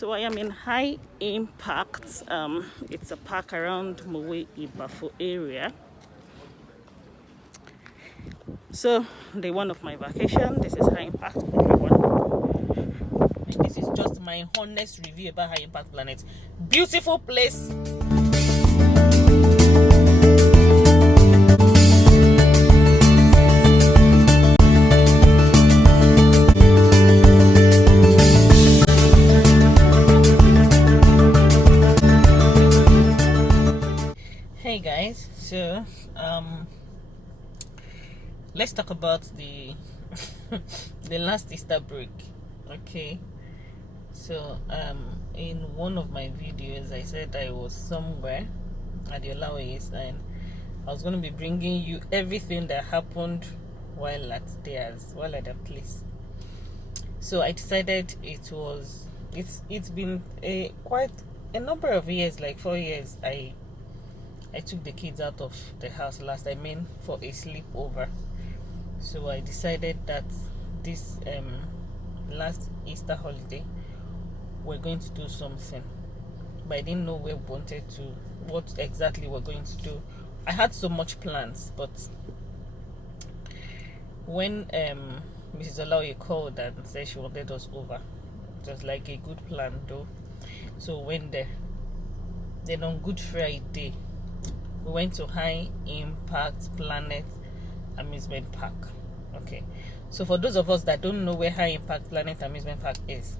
So I am in Hi-Impact. It's a park around Mowe Ibafo area. So day one of my vacation. This is Hi-Impact, everyone. And this is just my honest review about Hi-Impact Planet. Beautiful place. Hey guys, so let's talk about the the last Easter break. Okay, so in one of my videos I said I was somewhere at the Olaweyes and I was going to be bringing you everything that happened while at the place. So I decided it's been quite a number of years, like 4 years. I took the kids out of the house last, I mean, for a sleepover. So I decided that this last Easter holiday we're going to do something, but I didn't know what exactly we're going to do. I had so much plans, but when Mrs. Olaweye called and said she wanted us over, it was like a good plan though. So when then on Good Friday we went to Hi-Impact Planet Amusement Park. Okay, so for those of us that don't know where Hi-Impact Planet Amusement Park is,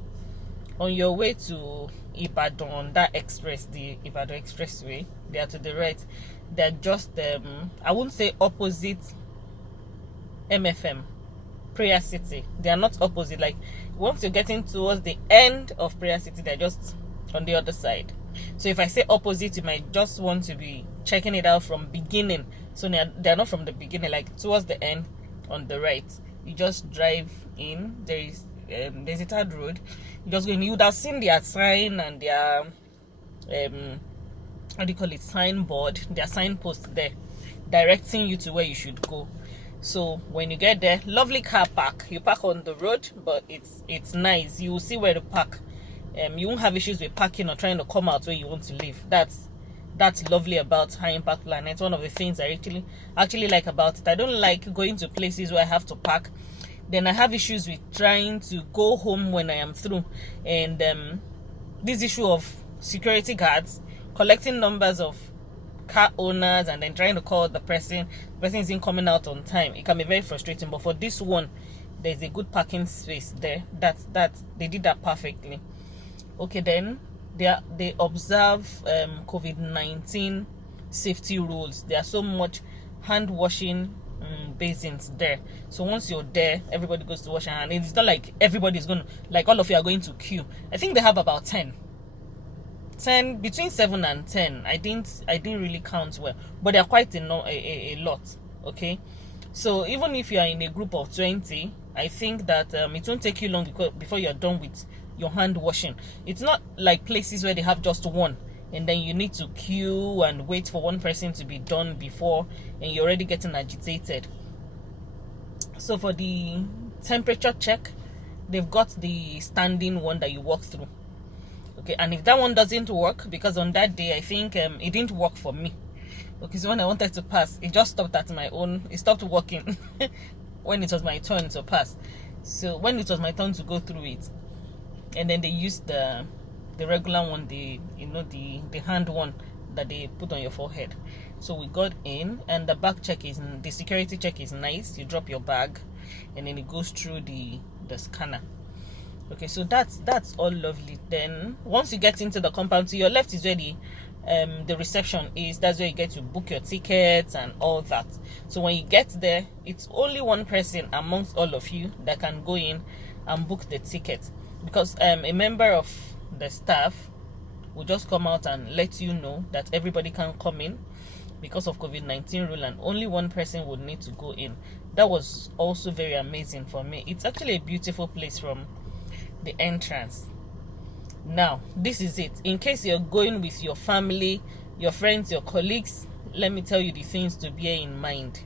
on your way to Ibadan, that express, the Ibadan Expressway, they are to the right. They're just I wouldn't say opposite MFM, Prayer City. They are not opposite. Like once you're getting towards the end of Prayer City, they're just on the other side. So if I say opposite, you might just want to be checking it out from beginning. So they're not from the beginning, like towards the end on the right. You just drive in. There's a third road. You just go in. You would have seen their sign and their what do you call it, signboard, their signpost there directing you to where you should go. So when you get there, lovely car park. You park on the road, but it's nice. You will see where to park. You won't have issues with parking or trying to come out where you want to live. That's lovely about Hi-Impact Planet. One of the things I actually like about it. I don't like going to places where I have to park. Then I have issues with trying to go home when I am through. And this issue of security guards collecting numbers of car owners and then trying to call the person isn't coming out on time. It can be very frustrating. But for this one, there's a good parking space there. They did that perfectly. Okay, then they observe COVID-19 safety rules. There are so much hand washing basins there. So once you're there, everybody goes to wash their hands. It's not like everybody's going to, like all of you are going to queue. I think they have about 10 between 7 and 10. I didn't really count well, but they're quite a lot. Okay, so even if you are in a group of 20, I think that it won't take you long before you're done with your hand washing. It's not like places where they have just one and then you need to queue and wait for one person to be done before and you're already getting agitated. So for the temperature check, they've got the standing one that you walk through. Okay, and if that one doesn't work, because on that day I think it didn't work for me. Okay, so when I wanted to pass, it just stopped at my own. It stopped working when it was my turn to pass. So when it was my turn to go through it, and then they used the regular one, the hand one that they put on your forehead. So we got in, and the security check is nice. You drop your bag, and then it goes through the scanner. Okay, so that's all lovely. Then once you get into the compound, to your left is where the reception is. That's where you get to book your tickets and all that. So when you get there, it's only one person amongst all of you that can go in and book the ticket, because a member of the staff will just come out and let you know that everybody can come in because of COVID-19 rule, and only one person would need to go in. That was also very amazing for me. It's actually a beautiful place from the entrance. Now this is it. In case you're going with your family, your friends, your colleagues, let me tell you the things to bear in mind.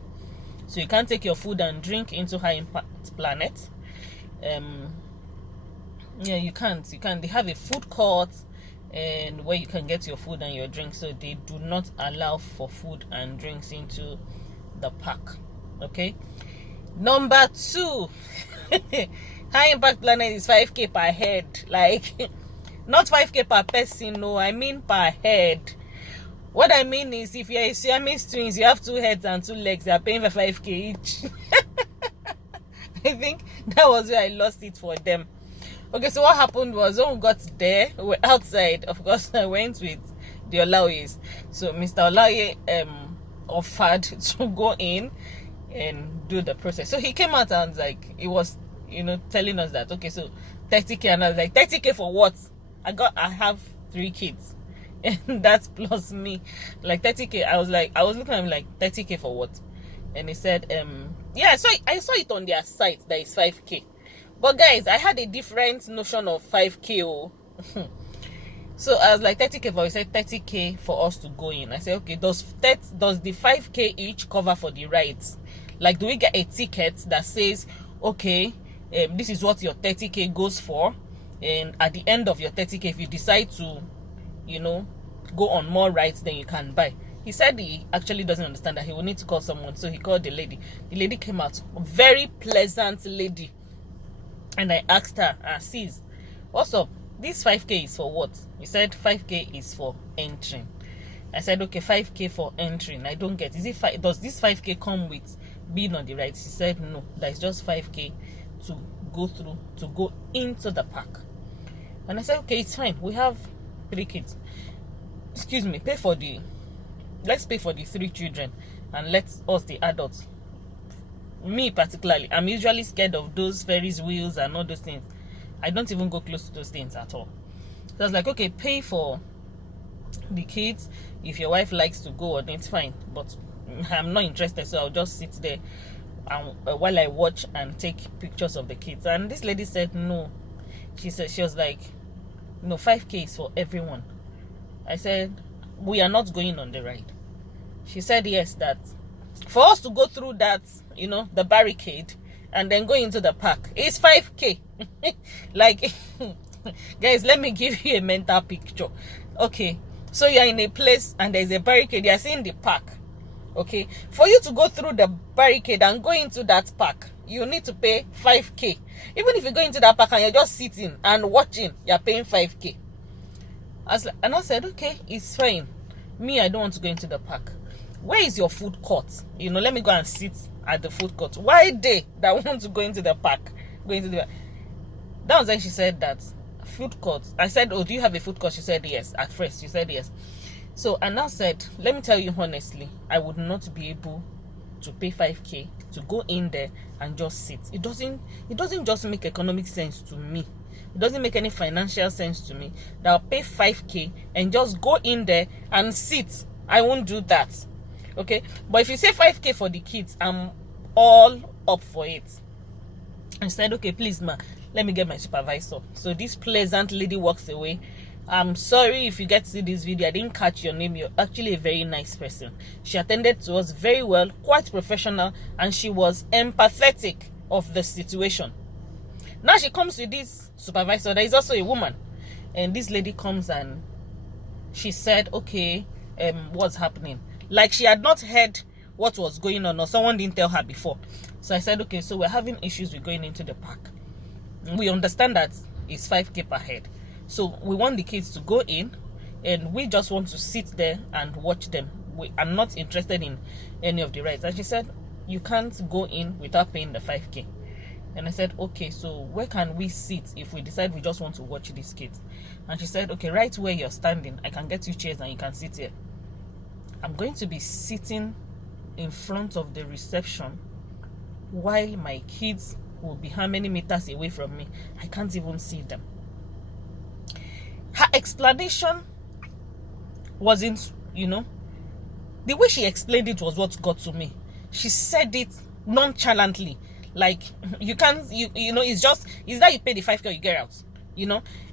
So you can't take your food and drink into Hi-Impact Planet. Yeah, you can't. They have a food court and where you can get your food and your drinks, so they do not allow for food and drinks into the park. Okay. Number 2, Hi-Impact Planet is 5k per head. Like, not 5k per person, no, I mean per head. What I mean is, if you're a Siamese twins, you have 2 heads and 2 legs, you're paying for 5k each. I think that was where I lost it for them. Okay, so what happened was, when we got there, we were outside. Of course, I went with the Olawes. So Mr. Olawe offered to go in and do the process. So he came out and like, he was, telling us that, okay, so 30k, and I was like, 30k for what? I have 3 kids, and that's plus me, like 30k. I was looking at him like, 30k for what? And he said, yeah, so I saw it on their site that is 5k. But guys, I had a different notion of 5k. Oh. So I was like, 30k for, he said 30k for us to go in. I said, okay, does the 5k each cover for the rides? Like, do we get a ticket that says, okay, this is what your 30k goes for, and at the end of your 30k, if you decide to, go on more rides, then you can buy. He said he actually doesn't understand that. He will need to call someone. So he called the lady. The lady came out, a very pleasant lady. And I asked her, sis, what's up? This 5k is for what? He said 5k is for entering. I said, okay, 5k for entering. I don't get. Does this 5k come with being on the rides? He said no. That is just 5k to go into the park. And I said, okay, it's fine. We have 3 kids. Excuse me, let's pay for the 3 children, and let us, the adults. Me particularly, I'm usually scared of those Ferris wheels and all those things. I don't even go close to those things at all. So I was like, okay, pay for the kids. If your wife likes to go, then it's fine, but I'm not interested, so I'll just sit there and while I watch and take pictures of the kids. And this lady said no. She was like, no, 5k is for everyone. I said, we are not going on the ride. She said yes, that for us to go through that, the barricade, and then go into the park, it's 5k. Like, guys, let me give you a mental picture. Okay, so you're in a place and there's a barricade, you're seeing the park. Okay, for you to go through the barricade and go into that park, you need to pay 5k. Even if you go into that park and you're just sitting and watching, you're paying 5k. And I said, okay, it's fine. Me, I don't want to go into the park. Where is your food court? Let me go and sit at the food court. Why they that want to go into the park? That was when she said that food court. I said, oh, do you have a food court? She said yes. At first, she said yes. So, and I said, let me tell you honestly, I would not be able to pay 5k to go in there and just sit. It doesn't just make economic sense to me. It doesn't make any financial sense to me that I'll pay 5k and just go in there and sit. I won't do that. Okay, but if you say 5k for the kids, I'm all up for it. I said, okay, please, ma, let me get my supervisor. So this pleasant lady walks away. I'm sorry if you get to see this video, I didn't catch your name. You're actually a very nice person. She attended to us very well, quite professional, and she was empathetic of the situation. Now she comes to this supervisor that is also a woman, and this lady comes and she said, okay, what's happening? Like she had not heard what was going on, or someone didn't tell her before. So I said, okay, so we're having issues with going into the park. We understand that it's 5k per head. So we want the kids to go in, and we just want to sit there and watch them. I'm not interested in any of the rides. And she said, you can't go in without paying the 5k. And I said, okay, so where can we sit if we decide we just want to watch these kids? And she said, okay, right where you're standing, I can get you chairs and you can sit here. I'm going to be sitting in front of the reception while my kids will be how many meters away from me? I can't even see them. Her explanation wasn't, the way she explained it was what got to me. She said it nonchalantly, like you can't, it's that you pay the 5k or you get out,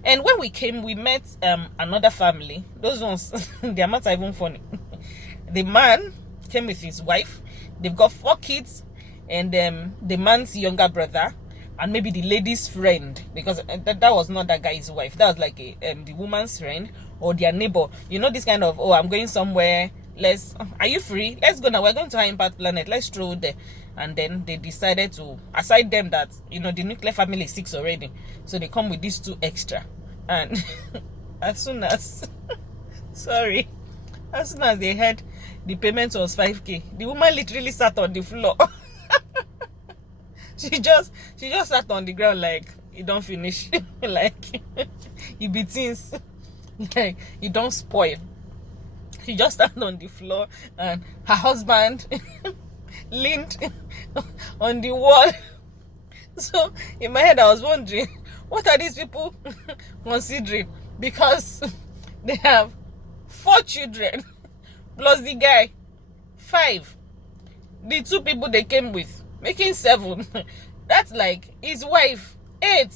And when we came, we met another family. Those ones, their maths are even funny. The man came with his wife. They've got 4 kids, and the man's younger brother and maybe the lady's friend, because that was not that guy's wife, that was like the woman's friend or their neighbor. You know, this kind of, oh, I'm going somewhere, are you free? Let's go now, we're going to Hi-Impact Planet, let's stroll there. And then they decided to, aside them that, you know, the nuclear family is 6 already, so they come with these 2 extra. And as soon as they heard the payment was 5K, the woman literally sat on the floor. she just sat on the ground like, you don't finish. Like, you be things, like, you don't spoil. She just sat on the floor, and her husband leaned on the wall. So in my head I was wondering, what are these people considering? Because they have 4 children plus the guy 5, the 2 people they came with making 7. That's like his wife 8.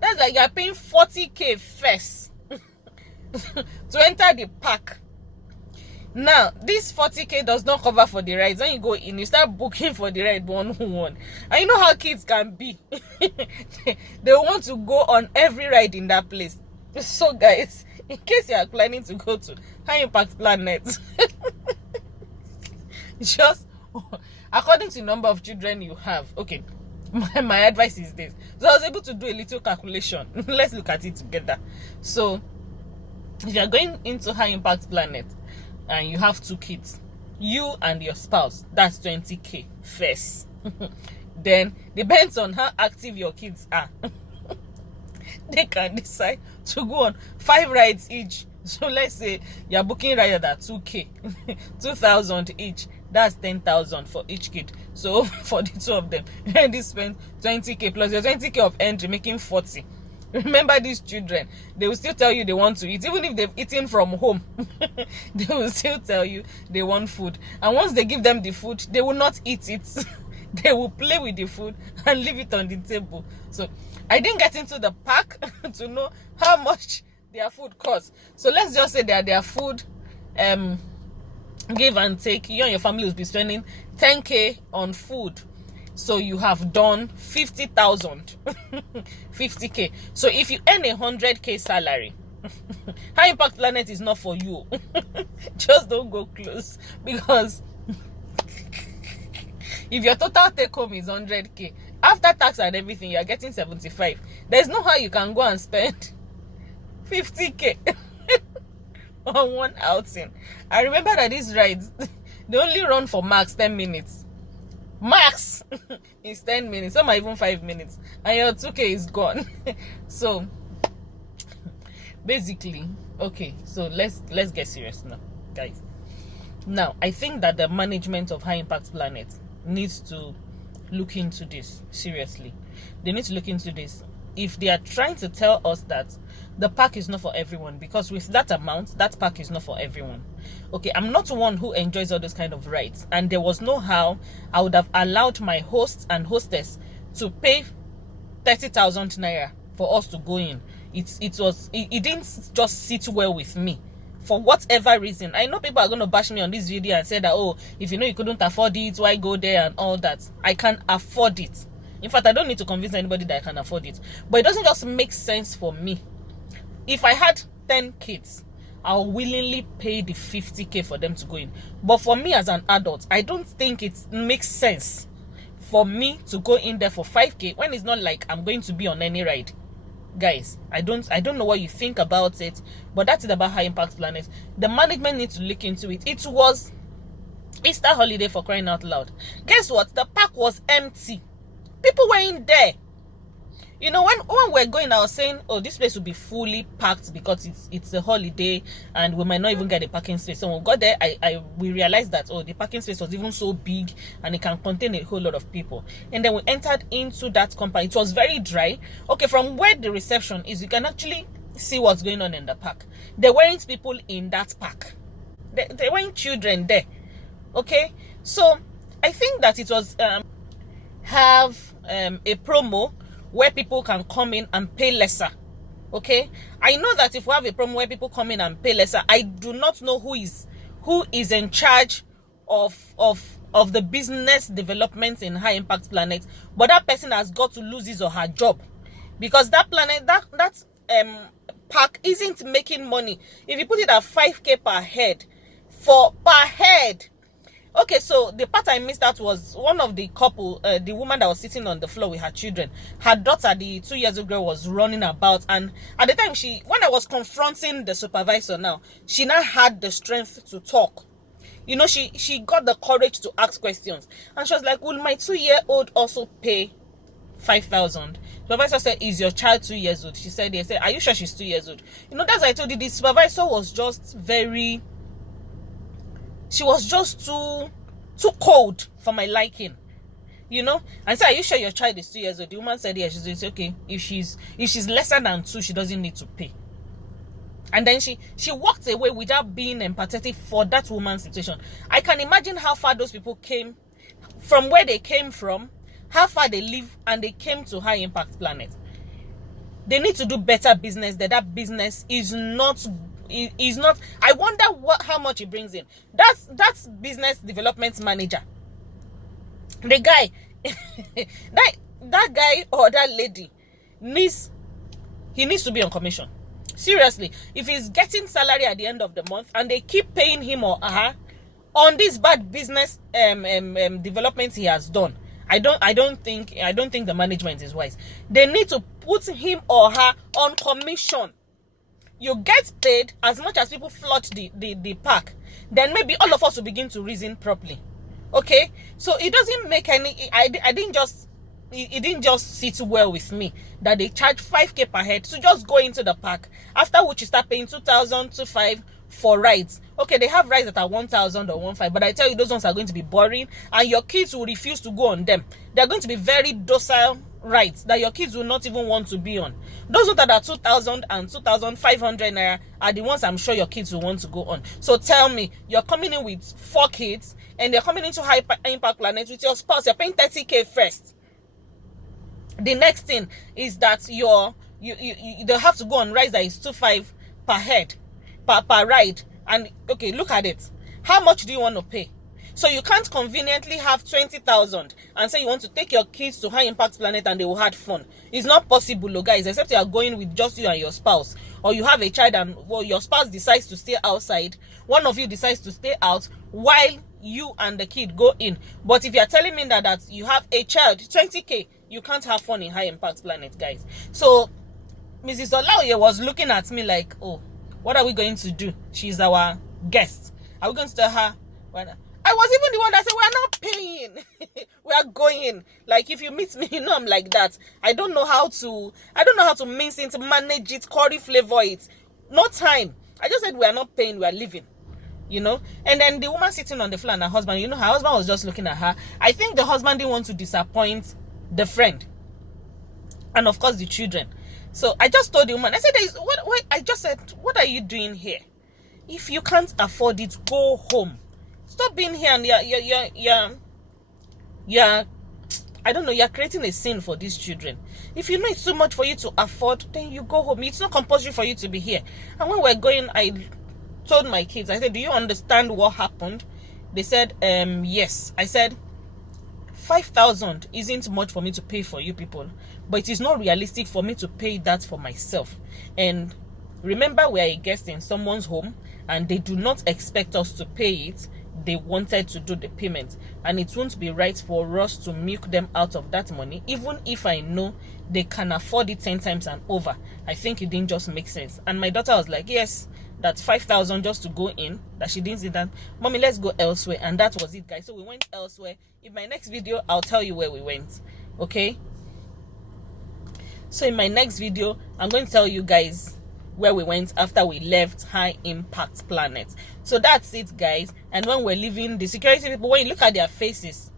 That's like you're paying 40K first to enter the park. Now, this 40K does not cover for the rides. When you go in, you start booking for the ride one. And you know how kids can be. They want to go on every ride in that place. So guys, in case you are planning to go to Hi-Impact Planet, just according to the number of children you have, okay, my advice is this. So I was able to do a little calculation. Let's look at it together. So if you are going into Hi-Impact Planet and you have 2 kids, you and your spouse, that's 20K first. Then depends on how active your kids are. They can decide to go on 5 rides each. So let's say you're booking rides at 2K, 2,000 each. That's 10,000 for each kid. So for the 2 of them, they spend 20K plus your 20K of entry, making 40. Remember, these children, they will still tell you they want to eat. Even if they've eaten from home, they will still tell you they want food. And once they give them the food, they will not eat it. They will play with the food and leave it on the table. So I didn't get into the park to know how much their food costs. So let's just say that their food, give and take, you and your family will be spending 10K on food. So you have done 50,000. 50K. So if you earn 100K salary, Hi-Impact Planet is not for you. Just don't go close, because if your total take home is 100K, after tax and everything, you are getting 75. There's no how you can go and spend 50K on one outing. I remember that these rides, they only run for max 10 minutes. Max is 10 minutes, some are even 5 minutes, and your 2K is gone. So basically, okay, so let's get serious now, guys. Now I think that the management of Hi-Impact Planet needs to look into this seriously. They need to look into this. If they are trying to tell us that the park is not for everyone, because with that amount, that park is not for everyone. Okay, I'm not one who enjoys all those kind of rides, and there was no how I would have allowed my hosts and hostess to pay 30,000 naira for us to go in. It didn't just sit well with me. For whatever reason, I know people are going to bash me on this video and say that, oh, if you know you couldn't afford it, why go there and all that. I can afford it. In fact, I don't need to convince anybody that I can afford it. But it doesn't just make sense for me. If I had 10 kids, I'll willingly pay the 50K for them to go in. But for me as an adult, I don't think it makes sense for me to go in there for 5K when it's not like I'm going to be on any ride. Guys, I don't know what you think about it, but that's it about Hi-Impact Planet. The management needs to look into it. It was Easter holiday, for crying out loud. Guess what? The park was empty. People were in there. You know, when we're going, I was saying, oh, this place will be fully packed because it's a holiday and we might not even get a parking space. So when we got there, we realized that, oh, the parking space was even so big and it can contain a whole lot of people. And then we entered into that compound. It was very dry. Okay, from where the reception is, you can actually see what's going on in the park. There weren't people in that park. There weren't children there. Okay, so I think that it was have a promo where people can come in and pay lesser. Okay, I know that if we have a promo where people come in and pay lesser, I do not know who is in charge of of the business development in Hi-Impact Planet, but that person has got to lose his or her job, because that park isn't making money. If you put it at 5K per head, okay, so the part I missed out was one of the couple, the woman that was sitting on the floor with her children, her daughter, the 2-year-old girl, was running about, and at the time when I was confronting the supervisor now, she now had the strength to talk. You know, she got the courage to ask questions, and she was like, will my 2-year-old also pay 5,000? Supervisor said, is your child 2 years old? She said, yes. Said, are you sure she's 2 years old? You know, that's why I told you, the supervisor was just she was just too cold for my liking, you know. And said, are you sure your child is 2 years old? The woman said, yeah. She said, it's okay. If she's lesser than 2, she doesn't need to pay. And then she walked away without being empathetic for that woman's situation. I can imagine how far those people came from, where they came from, how far they live, and they came to Hi-Impact Planet. They need to do better business. That business is not. I wonder how much it brings in. That's business development manager. The guy, that guy or that lady needs to be on commission. Seriously, if he's getting salary at the end of the month and they keep paying him or her on this bad business development he has done, I don't think the management is wise. They need to put him or her on commission. You get paid as much as people flood the park, then maybe all of us will begin to reason properly. Okay, so it doesn't make any. It didn't just sit well with me that they charge 5K per head to just go into the park, after which you start paying 2,000, 2,500 for rides. Okay, they have rides that are 1,000 or 1,500, but I tell you, those ones are going to be boring, and your kids will refuse to go on them. They're going to be very docile rides that your kids will not even want to be on. Those that are 2,000 and 2,500 naira are the ones I'm sure your kids will want to go on. So tell me, you're coming in with 4 kids and they're coming into Hi-Impact Planet with your spouse. You're paying 30K first. The next thing is that they have to go on rides that is 2,500 per head, per ride. And okay, look at it. How much do you want to pay? So you can't conveniently have 20,000 and say you want to take your kids to Hi-Impact Planet and they will have fun. It's not possible, guys, except you are going with just you and your spouse, or you have a child and your spouse decides to stay outside. One of you decides to stay out while you and the kid go in. But if you are telling me that you have a child, 20K, you can't have fun in Hi-Impact Planet, guys. So Mrs. Olaoye was looking at me like, oh, what are we going to do? She's our guest. Are we going to tell her? I was even the one that said, we're not paying. We are going. Like, if you meet me, you know I'm like that. I don't know how to mince it, manage it, curry flavor it. No time. I just said we are not paying, we are leaving. You know? And then the woman sitting on the floor and her husband, you know, her husband was just looking at her. I think the husband didn't want to disappoint the friend. And of course the children. So I just told the woman, I said, I just said, what are you doing here? If you can't afford it, go home. Stop being here and I don't know, you're creating a scene for these children. If you know it's too much for you to afford, then you go home. It's not compulsory for you to be here. And when we're going, I told my kids, I said, do you understand what happened? They said, yes. I said, 5,000 isn't much for me to pay for you people, but it is not realistic for me to pay that for myself. And remember, we are a guest in someone's home and they do not expect us to pay it. They wanted to do the payment, and it won't be right for us to milk them out of that money, even if I know they can afford it 10 times and over. I think it didn't just make sense. And my daughter was like, yes, that's 5,000 just to go in, that she didn't see that. Mommy, let's go elsewhere. And that was it, guys. So we went elsewhere. In my next video, I'll tell you where we went. Okay, so in my next video, I'm going to tell you guys where we went after we left Hi-Impact Planet. So that's it, guys. And when we're leaving, the security people, when you look at their faces,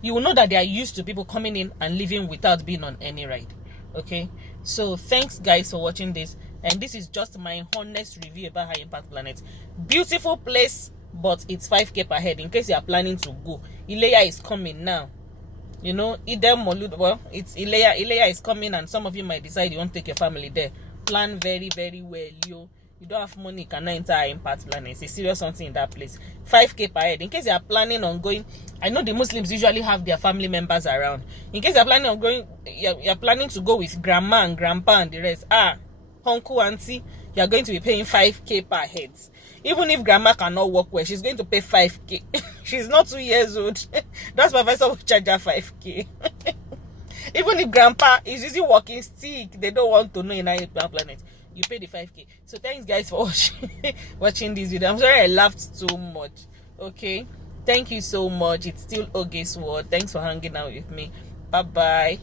you will know that they are used to people coming in and leaving without being on any ride. Okay, so thanks guys for watching this, and this is just my honest review about Hi-Impact Planet. Beautiful place, but it's 5K per head in case you are planning to go. Ileya is coming now. You know, Idem Molud, well, it's Ileya is coming, and some of you might decide you want to take your family there. Plan very, very well, yo. you don't have money, you cannot enter Hi-Impact Planet. It's a serious something in that place. 5K per head. In case you are planning on going, I know the Muslims usually have their family members around. In case you're planning on going, you're planning to go with grandma and grandpa and the rest. Uncle, auntie, you're going to be paying 5K per head. Even if grandma cannot walk well, she's going to pay 5K. She's not 2 years old. That's professor will charge her 5K. Even if grandpa is using walking stick, they don't want to know in Hi-Impact Planet. You pay the 5K. So thanks guys for watching this video. I'm sorry I laughed so much. Okay, thank you so much. It's still Oge's World. Thanks for hanging out with me. Bye bye.